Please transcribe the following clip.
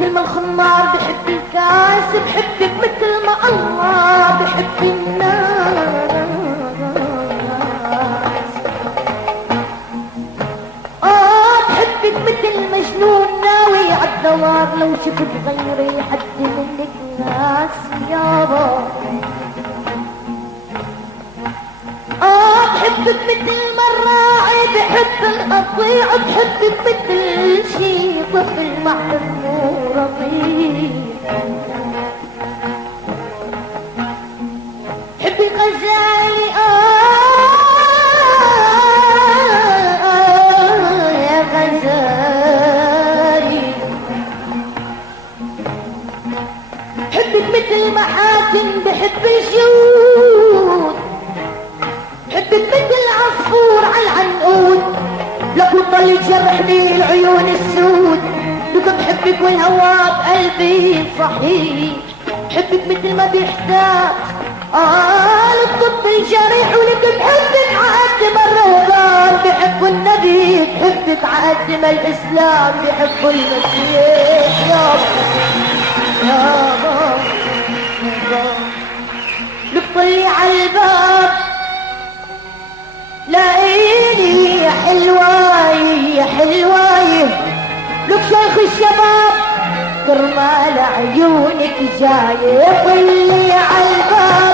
مثل ما الخمار بحب الكاس بحبك مثل ما الله بحب الناس. بحبك مثل مجنون ناوي عالدوار لو شفت غيري حد منك ناس يابا. بحبك مثل ما الراعي بحب القطيع بحبك مثل شي طفل محب ورضيع. حبي غزالي يا غزالي. حبك مثل ما حاتم بحب الجود. حبك مثل عصفور عالعنقود لك وطل يجرحني العيون السود. لك بحبك والهوى بقلبي صحيح. حبك مثل ما بيحتاج للطب الجريح. ولك بحبك عقد ما الرهبان بحبوا النبي بحبك عقد ما الاسلام بحبوا المسيح يابا يابا يابا. لك طلي عالباب لاقيني يا حلواي يا حلواي. لك شيخ الشباب كرمال عيونك جاي طلي عالباب